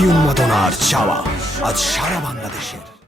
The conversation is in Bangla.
কি উন্মাদনার চাওয়া আজ সারা বাংলাদেশের।